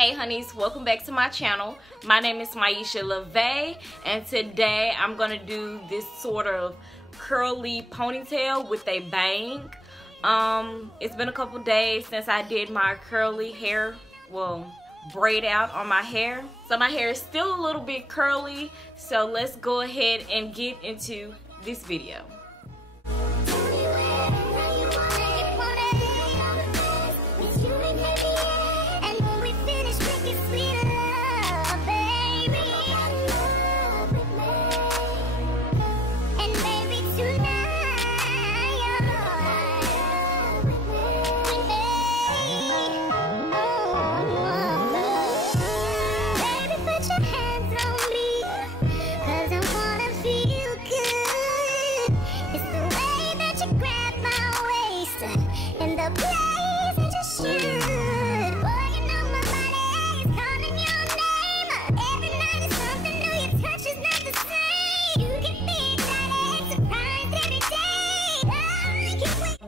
Hey honeys, welcome back to my channel. My name is MieshaLave, and today I'm gonna do this sort of curly ponytail with a bang. It's been a couple days since I did my curly hair, well, braid out on my hair. So my hair is still a little bit curly, so let's go ahead and get into this video.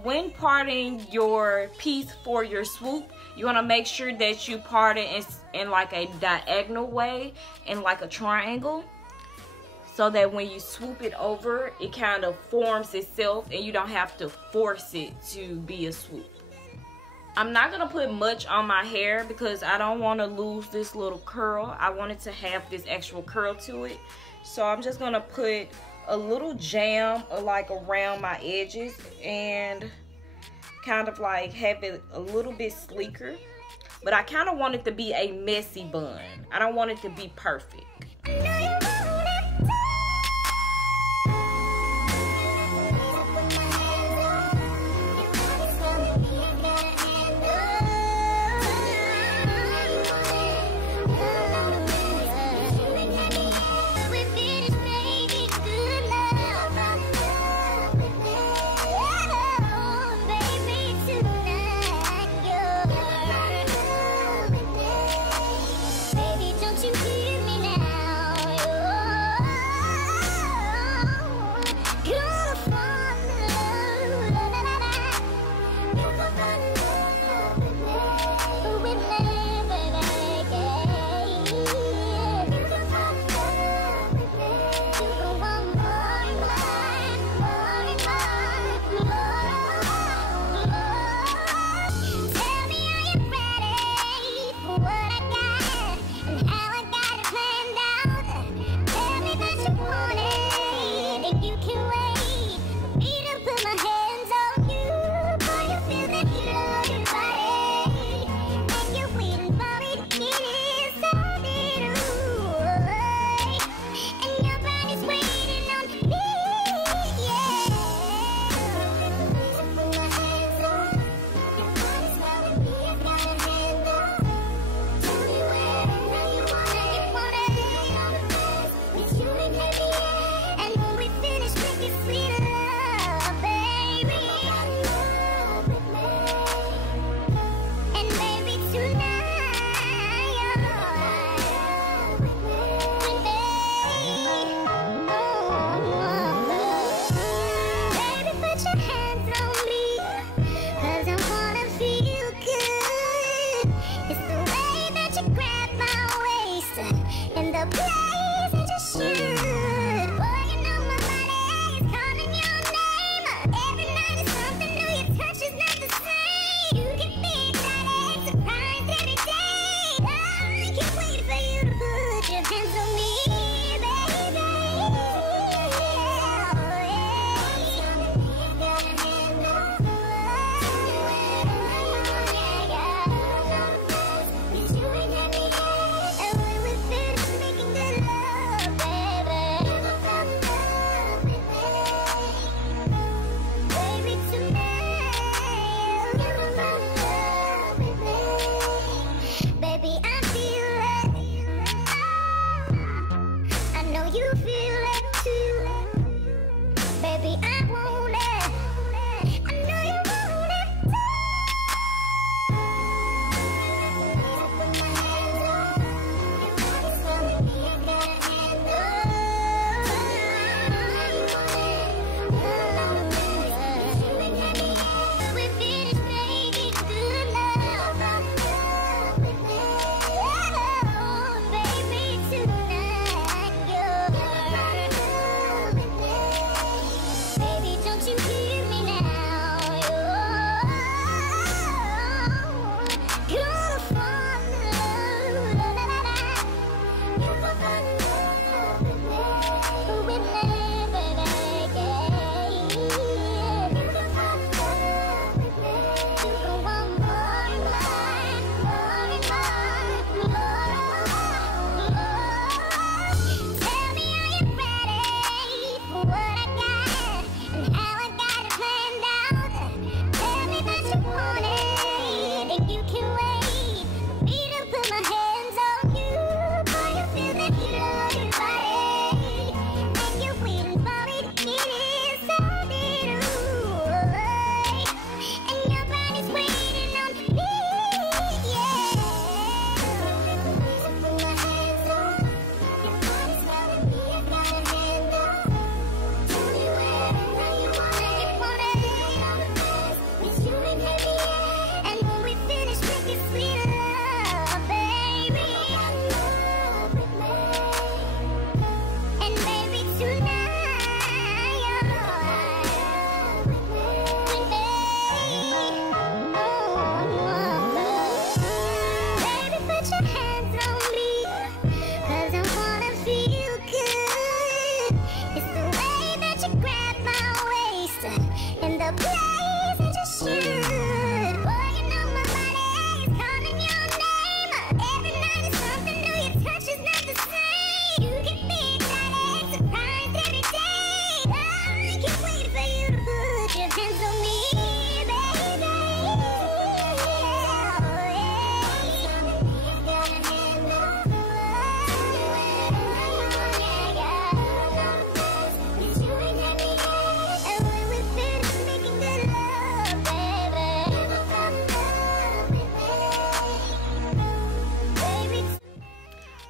When parting your piece for your swoop, you want to make sure that you part it in like a diagonal way, in like a triangle, so that when you swoop it over, it kind of forms itself and you don't have to force it to be a swoop. I'm not going to put much on my hair because I don't want to lose this little curl. I want it to have this actual curl to it. So I'm just going to put a little jam like around my edges and kind of like have it a little bit sleeker. But I kind of want it to be a messy bun. I don't want it to be perfect. And the place is just shoot. Boy, you know my body is calling your name. Every night is something new, your touch is not the same. You get me excited, surprised every day. I can't wait for you to put your hands on me, baby.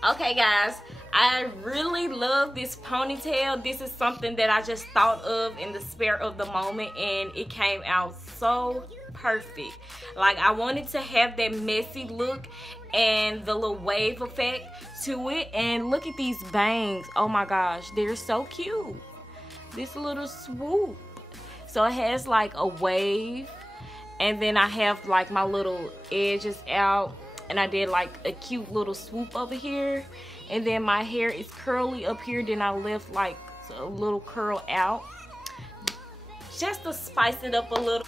Okay guys, I really love this ponytail. This is something that I just thought of in the spare of the moment, and it came out so perfect. Like, I wanted to have that messy look and the little wave effect to it. And look at these bangs. Oh my gosh, they're so cute. This little swoop. So it has like a wave, and then I have like my little edges out. And I did like a cute little swoop over here. And then my hair is curly up here. Then I left like a little curl out, just to spice it up a little.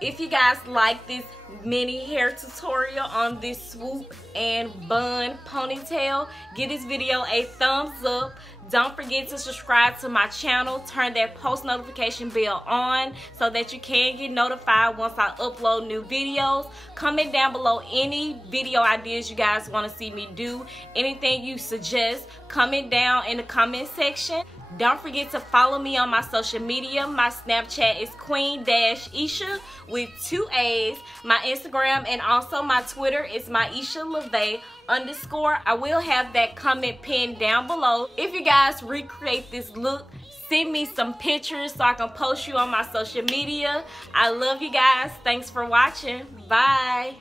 If you guys like this mini hair tutorial on this swoop and bun ponytail, give this video a thumbs up. Don't forget to subscribe to my channel. Turn that post notification bell on so that you can get notified once I upload new videos. Comment down below any video ideas you guys want to see me do. Anything you suggest, comment down in the comment section. Don't forget to follow me on my social media. My Snapchat is Queen-Isha with 2 A's. My Instagram and also my Twitter is MieshaLave_. I will have that comment pinned down below. If you guys recreate this look, send me some pictures so I can post you on my social media. I love you guys. Thanks for watching. Bye.